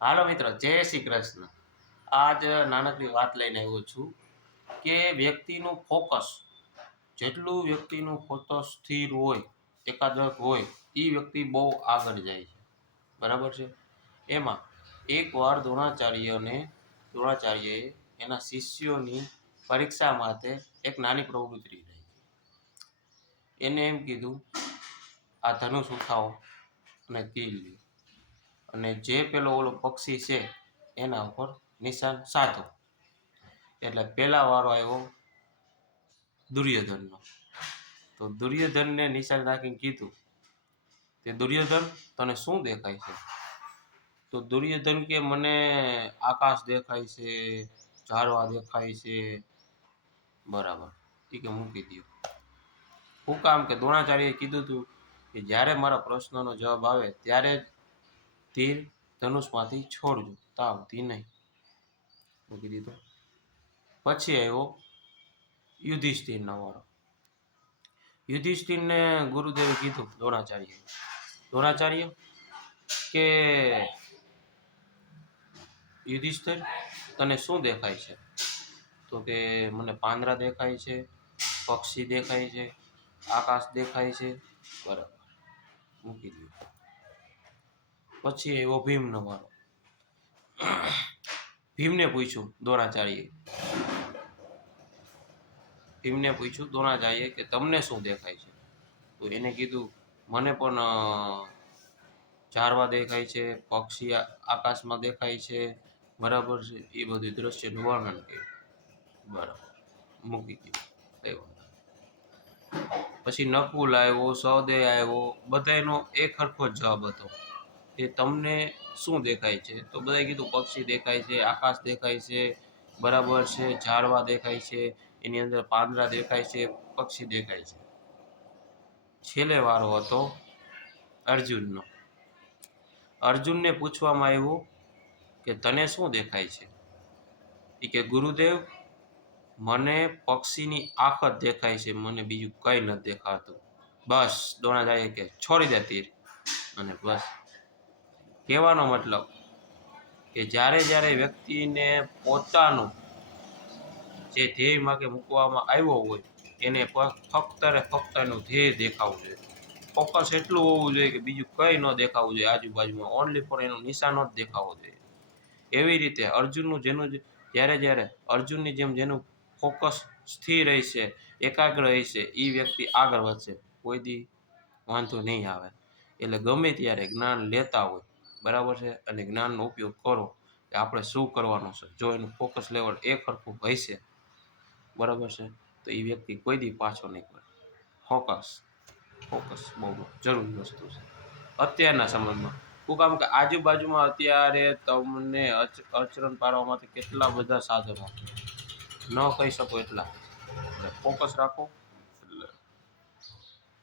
હાલો મિત્રો, જય શ્રી કૃષ્ણ. આજ નાનકડી વાત લઈને આવ્યો છું કે વ્યક્તિનું ફોકસ, જેટલું વ્યક્તિનું ફોકસ સ્થિર હોય, એકાગ્ર હોય, એ વ્યક્તિ બહુ આગળ જાય છે. બરાબર છે. એમાં એકવાર દ્રોણાચાર્યએ એના શિષ્યોની પરીક્ષા માટે એક નાની પ્રવૃત્તિ રહી. એને એમ કીધું, આ ધનુષ ઉઠાવો અને તીર લ્યો, અને જે ઓલો પક્ષી છે એના ઉપર નિશાન સાધો. એટલે પહેલા વારો આવ્યો દુર્યોધનનો. તો દુર્યોધનને નિશાન રાખીને કીધું કે દુર્યોધન, તને શું દેખાય છે? તો દુર્યોધન કે મને આકાશ દેખાય છે, ઝાડવા દેખાય છે. બરાબર, એ કે મૂકી દો. શું કામ? કે દ્રોણાચાર્યએ કીધું હતું કે જ્યારે મારા પ્રશ્નનો જવાબ આવે ત્યારે જ તીર ધનુષમાંથી છોડજો, તાવથી નહીં. મૂકી દીધો. પછી આવ્યો યુધિષ્ઠિરનો વારો. યુધિષ્ઠિરને ગુરુદેવે કીધું, દ્રોણાચાર્ય કે યુધિષ્ઠિર, તને શું દેખાય છે? તો કે મને પાંદડા દેખાય છે, પક્ષી દેખાય છે, આકાશ દેખાય છે. બરાબર, મૂકી દીધું. પછી આવ્યો ભીમનો વારો. ભીમને પૂછ્યું દ્રોણાચાર્યએ કે તમને શું દેખાય છે? તો એને કીધું, મને પણ ઝાડવા દેખાય છે, પક્ષી આકાશમાં દેખાય છે. બરાબર છે. એ બધું દ્રશ્યનું વર્ણન કર્યું. બરાબર, મૂકી દીધું. પછી નકુલ આવ્યો, સહદેવ આવ્યો. બધાનો એક સરખો જ જવાબ હતો કે તમને શું દેખાય છે? તો બધાએ કીધું પક્ષી દેખાય છે, આકાશ દેખાય છે. બરાબર છે. ઝાડવા દેખાય છે, એની અંદર પાંદડા દેખાય છે, પક્ષી દેખાય છે. છેલ્લે વારો હતો અર્જુનનો. અર્જુનને પૂછવામાં આવ્યું કે તને શું દેખાય છે? એ કે ગુરુદેવ, મને પક્ષીની આંખ જ દેખાય છે, મને બીજું કંઈ નથી દેખાતું. બસ, દ્રોણાચાર્ય કે છોડી દે તીર. અને બસ, કહેવાનો મતલબ કે જ્યારે વ્યક્તિને પોતાનું જે ધ્યેય માગે મૂકવામાં આવ્યો હોય એને ફક્ત ને ફક્ત એનું ધ્યેય દેખાવું જોઈએ. ફોકસ એટલું હોવું જોઈએ કે બીજું કંઈ ન દેખાવું જોઈએ આજુબાજુમાં, ઓનલી ફોર એનું નિશાનો જ દેખાવો જોઈએ. એવી રીતે અર્જુનનું જ્યારે અર્જુનની જેનું ફોકસ સ્થિર રહેશે, એકાગ્ર રહેશે, એ વ્યક્તિ આગળ વધશે, કોઈ દી વાંધો નહીં આવે. એટલે ગમે ત્યારે જ્ઞાન લેતા હોય, બરાબર છે, અને જ્ઞાનનો ઉપયોગ કરો કે આપણે શું કરવાનું છે. જો એનું ફોકસ લેવલ એક સરખું હશે, બરાબર છે, તો એ વ્યક્તિ કોઈ દી પાછો નહીં પડે. ફોકસ બહુ જરૂરી વસ્તુ છે અત્યારના સમયમાં. શું કામ? કે આજુબાજુમાં અત્યારે તમને અચરણ પાડવા માટે કેટલા બધા સાધનો, ન કહી શકો એટલા. ફોકસ રાખો.